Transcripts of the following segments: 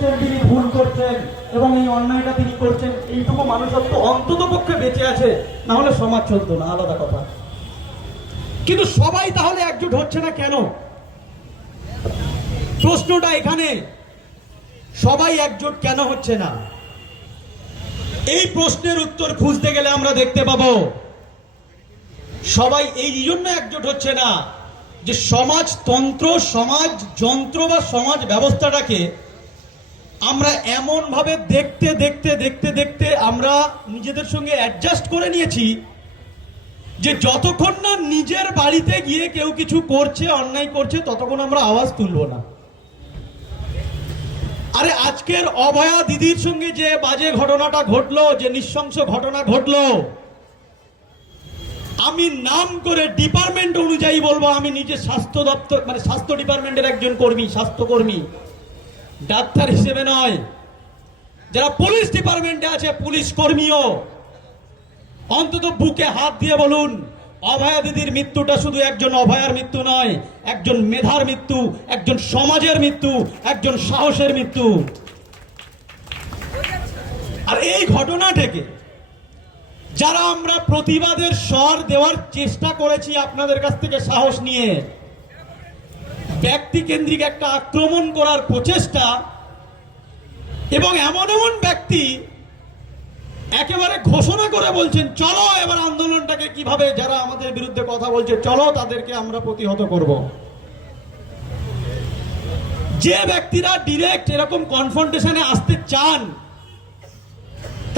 করছেন, তিনি ভুল করছেন এবং এই অন্যায়টা তিনি করছেন, এইটুকু মানুষত্ব অন্তত পক্ষে বেঁচে আছে, না হলে সমাজ চলতো না, আলাদা কথা। কিন্তু সবাই তাহলে একজোট হচ্ছে না কেন? প্রশ্নটা এখানে, সবাই একজোট কেন হচ্ছে না? এই প্রশ্নের উত্তর খুঁজতে গেলে আমরা দেখতে পাবো সবাই এই জন্য একজোট হচ্ছে না যে সমাজতন্ত্র, সমাজ যন্ত্র বা সমাজ ব্যবস্থাটাকে আমরা এমন ভাবে দেখতে দেখতে দেখতে দেখতে আমরা নিজেদের সঙ্গে অ্যাডজাস্ট করে নিয়েছি যে যতক্ষণ না নিজের বাড়িতে গিয়ে কেউ কিছু করছে, অন্যায় করছে, ততক্ষণ আমরা আওয়াজ তুলবো না। আরে আজকের অভয়া দিদির সঙ্গে যে বাজে ঘটনাটা ঘটলো, যে নৃশংস ঘটনা ঘটলো, আমি নাম করে ডিপার্টমেন্ট অনুযায়ী বলবো, আমি নিজে স্বাস্থ্য দপ্তর মানে স্বাস্থ্য ডিপার্টমেন্টের একজন কর্মী, স্বাস্থ্যকর্মী, ডাক্তার হিসেবে নয়, যারা পুলিশ ডিপার্টমেন্টে আছে পুলিশ কর্মীও, অন্তত বুকে হাত দিয়ে বলুন, অভয়া দিদির মৃত্যুটা শুধু একজন অভয়ার মৃত্যু নয়, একজন মেধার মৃত্যু, একজন সমাজের মৃত্যু, একজন সাহসের মৃত্যু। আর এই ঘটনাটাকে যারা আমরা প্রতিবাদের স্বর দেওয়ার চেষ্টা করেছি আপনাদের কাছ থেকে সাহস নিয়ে, ব্যক্তি কেন্দ্রিক একটা আক্রমণ করার প্রচেষ্টা, এবং এমন এমন ব্যক্তি একেবারে ঘোষণা করে বলছেন চলো এবার আন্দোলনটাকে কিভাবে, যারা আমাদের বিরুদ্ধে কথা বলছে চলো তাদেরকে আমরা প্রতিহত করব। যে ব্যক্তিরা ডিরেক্ট এরকম কনফ্রন্টেশনে আসতে চান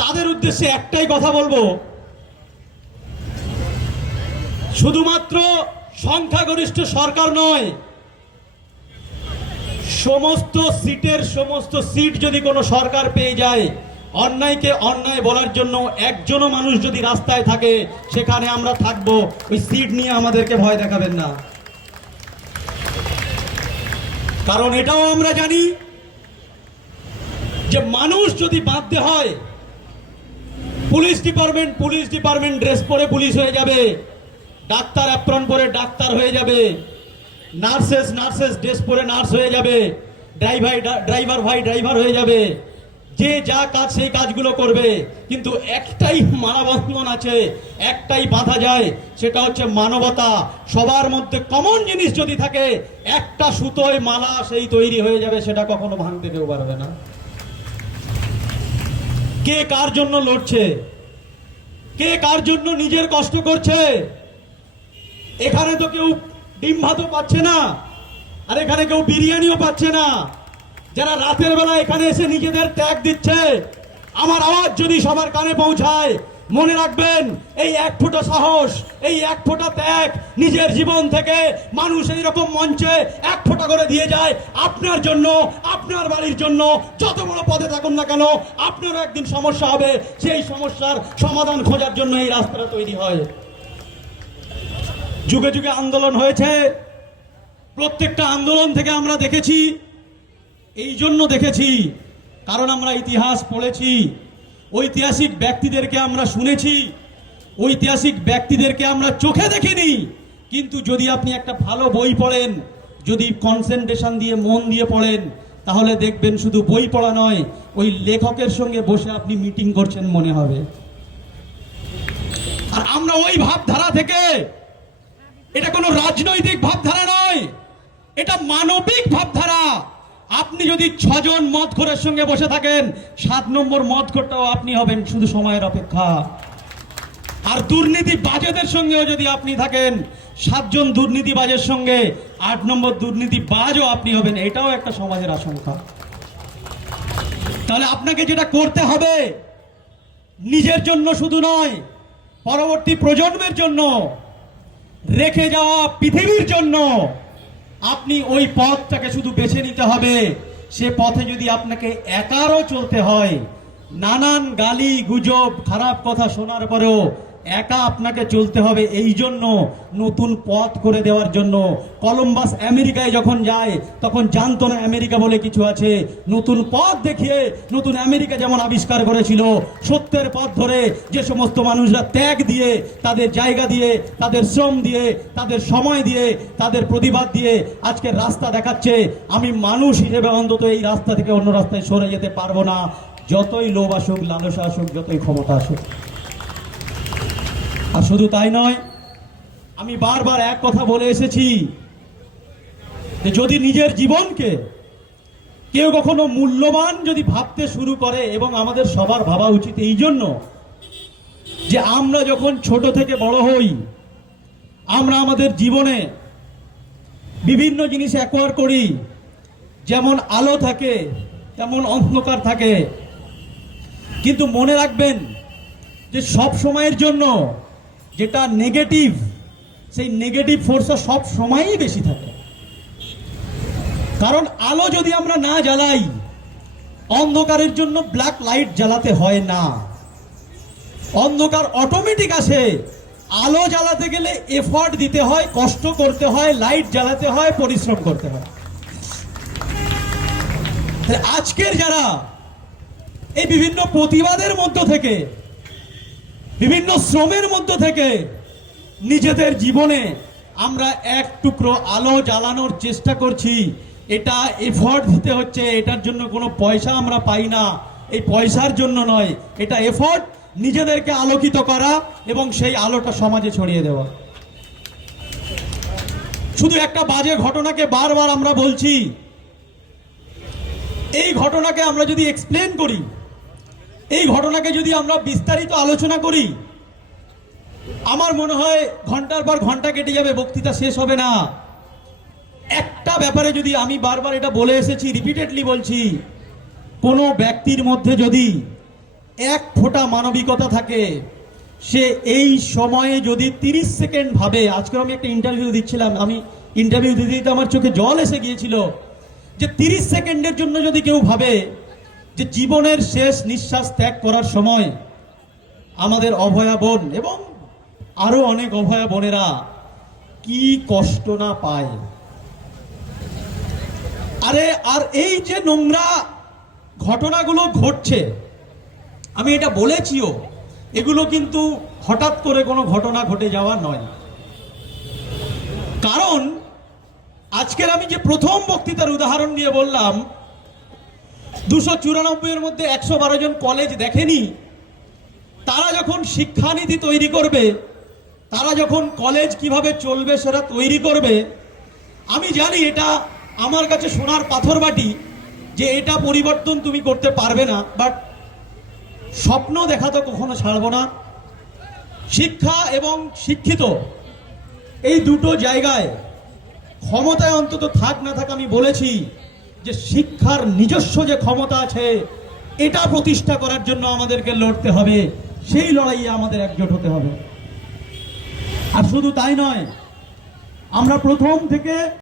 তাদের উদ্দেশ্যে একটাই কথা বলবো, শুধুমাত্র সংখ্যাগরিষ্ঠ সরকার নয়, সমস্ত সিট যদি কোনো সরকার পেয়ে যায়, অন্যায়কে অন্যায় বলার জন্য একজনও মানুষ যদি রাস্তায় থাকে, সেখানে আমরা থাকবো। ওই সিট নিয়ে আমাদেরকে ভয় দেখাবেন না, কারণ এটাও আমরা জানি যে মানুষ যদি বাঁধতে হয়, পুলিশ ডিপার্টমেন্ট ড্রেস পরে পুলিশ হয়ে যাবে, ডাক্তার অ্যাপ্রন পরে ডাক্তার হয়ে যাবে, নার্সেস ড্রেস পরে নার্স হয়ে যাবে, ড্রাইভার হয়ে যাবে, যে যা কাজ সেই কাজগুলো করবে। কিন্তু একটাই মানববন্ধন আছে, একটাই বাঁধা যায়, সেটা হচ্ছে মানবতা। সবার মধ্যে কমন জিনিস যদি থাকে, একটা সুতোয় মালা সেই তৈরি হয়ে যাবে, সেটা কখনো ভাঙতে কেউ পারবে না। কে কার জন্য লড়ছে, কে কার জন্য নিজের কষ্ট করছে, এখানে তো কেউ ডিম ভাতও পাচ্ছে না, আর এখানে কেউ বিরিয়ানিও পাচ্ছে না। যারা রাতের বেলা এখানে এসে নিজেদের ত্যাগ দিচ্ছে, আমার আওয়াজ যদি সবার কানে পৌঁছায়, মনে রাখবেন এই এক ফোঁটা সাহস, এই এক ফোঁটা ত্যাগ নিজের জীবন থেকে মানুষ এইরকম মঞ্চে এক ফোঁটা করে দিয়ে যায় আপনার জন্য, আপনার বাড়ির জন্য। যত বড় পদে থাকুন না কেন, আপনারও একদিন সমস্যা হবে, সেই সমস্যার সমাধান খোঁজার জন্য এই রাস্তাটা তৈরি হয়। যুগে যুগে আন্দোলন হয়েছে, প্রত্যেকটা আন্দোলন থেকে আমরা দেখেছি, এই জন্য দেখেছি কারণ আমরা ইতিহাস পড়েছি, ঐতিহাসিক ব্যক্তিদেরকে আমরা শুনেছি, ঐতিহাসিক ব্যক্তিদেরকে আমরা চোখে দেখিনি। কিন্তু যদি আপনি একটা ভালো বই পড়েন, যদি কনসেন্ট্রেশন দিয়ে মন দিয়ে পড়েন, তাহলে দেখবেন শুধু বই পড়া নয়, ওই লেখকের সঙ্গে বসে আপনি মিটিং করছেন মনে হবে। আর আমরা ওই ভাবধারা থেকে, এটা কোনো রাজনৈতিক ভাবধারা নয়, এটা মানবিক ভাবধারা। আপনি যদি 6 জন মদখোরের সঙ্গে বসে থাকেন, 7 নম্বর মদখোরটাও আপনি হবেন, শুধু সময়ের অপেক্ষা। আর দুর্নীতিবাজেদের সঙ্গেও যদি আপনি থাকেন, 7 জন দুর্নীতিবাজের সঙ্গে 8 নম্বর দুর্নীতিবাজও আপনি হবেন, এটাও একটা সমাজের আশঙ্কা। তাহলে আপনাকে যেটা করতে হবে, নিজের জন্য শুধু নয়, পরবর্তী প্রজন্মের জন্য, রেখে যাওয়া পৃথিবীর জন্য আপনি ওই পথটাকে শুধু বেছে নিতে হবে। সে পথে যদি আপনাকে একারও চলতে হয়, নানান গালি গুজব খারাপ কথা শোনার পরেও একা আপনাকে চলতে হবে, এই জন্য নতুন পথ করে দেওয়ার জন্য। কলম্বাস আমেরিকায় যখন যায় তখন জানতো না আমেরিকা বলে কিছু আছে, নতুন পথ দেখিয়ে নতুন আমেরিকা যেমন আবিষ্কার করেছিল, সত্যের পথ ধরে যে সমস্ত মানুষরা ত্যাগ দিয়ে, তাদের জায়গা দিয়ে, তাদের শ্রম দিয়ে, তাদের সময় দিয়ে, তাদের প্রতিবাদ দিয়ে আজকে রাস্তা দেখাচ্ছে, আমি মানুষ হিসেবে অন্তত এই রাস্তা থেকে অন্য রাস্তায় সরে যেতে পারবো না, যতই লোভ আসুক, লালসা আসুক, যতই ক্ষমতা আসুক। আর শুধু তাই নয়, আমি বারবার এক কথা বলে এসেছি যে যদি নিজের জীবনকে কেউ কখনো মূল্যবান যদি ভাবতে শুরু করে, এবং আমাদের সবার ভাবা উচিত এই জন্য যে আমরা যখন ছোট থেকে বড় হই, আমরা আমাদের জীবনে বিভিন্ন জিনিস অ্যাকোয়ার করি, যেমন আলো থাকে তেমন অন্ধকার থাকে, কিন্তু মনে রাখবেন যে সব সময়ের জন্য যেটা নেগেটিভ, সেই নেগেটিভ ফোর্সটা সব সময়ই বেশি থাকে। কারণ আলো যদি আমরা না জ্বালাই, অন্ধকারের জন্য ব্ল্যাক লাইট জ্বালাতে হয় না, অন্ধকার অটোমেটিক আসে। আলো জ্বালাতে গেলে এফর্ট দিতে হয়, কষ্ট করতে হয়, লাইট জ্বালাতে হয়, পরিশ্রম করতে হয়। আজকের যারা এই বিভিন্ন প্রতিবাদের মধ্য থেকে, বিভিন্ন শ্রমের মধ্য থেকে নিজেদের জীবনে আমরা এক টুকরো আলো জ্বালানোর চেষ্টা করছি, এটা এফর্ট দিতে হচ্ছে, এটার জন্য কোনো পয়সা আমরা পাই না, এই পয়সার জন্য নয়, এটা এফর্ট নিজেদেরকে আলোকিত করা এবং সেই আলোটা সমাজে ছড়িয়ে দেওয়া। শুধু একটা বাজে ঘটনাকে বারবার আমরা বলছি, এই ঘটনাকে আমরা যদি এক্সপ্লেন করি, এই ঘটনাকে যদি আমরা বিস্তারিত আলোচনা করি, আমার মনে হয় ঘন্টার পর ঘন্টা কেটে যাবে, বক্তৃতা শেষ হবে না। একটা ব্যাপারে যদি, আমি বারবার এটা বলে এসেছি, রিপিটেডলি বলছি, কোনো ব্যক্তির মধ্যে যদি এক ফোঁটা মানবিকতা থাকে, সে এই সময়ে যদি 30 সেকেন্ড ভাবে, আজকে আমি একটা ইন্টারভিউ দিচ্ছিলাম, আমি ইন্টারভিউ দিতে দিতে আমার চোখে জল এসে গিয়েছিল, যে 30 সেকেন্ডের জন্য যদি কেউ ভাবে যে জীবনের শেষ নিঃশ্বাস ত্যাগ করার সময় আমাদের অভয়া বোন এবং আরো অনেক অভয়া বোনেরা কি কষ্ট না পায়। আরে আর এই যে নোংরা ঘটনাগুলো ঘটছে, আমি এটা বলেছিও, এগুলো কিন্তু হঠাৎ করে কোনো ঘটনা ঘটে যাওয়া নয়। কারণ আজকের আমি যে প্রথম বক্তৃতার উদাহরণ নিয়ে বললাম, 294 এর মধ্যে 112 জন কলেজ দেখেনি, তারা যখন শিক্ষানীতি তৈরি করবে, তারা যখন কলেজ কিভাবে চলবে সেটা তৈরি করবে, আমি জানি এটা আমার কাছে সোনার পাথর বাটি, যে এটা পরিবর্তন তুমি করতে পারবে না, বাট স্বপ্ন দেখা তো কখনো ছাড়বো না। শিক্ষা এবং শিক্ষিত এই দুটো জায়গায় ক্ষমতায় অন্তত থাক না থাক, আমি বলেছি যে শিক্ষার নিজস্ব যে ক্ষমতা আছে, এটা প্রতিষ্ঠা করার জন্য আমাদেরকে লড়তে হবে, সেই লড়াইয়ে আমাদের একজোট হতে হবে। আর শুধু তাই নয়, আমরা প্রথম থেকে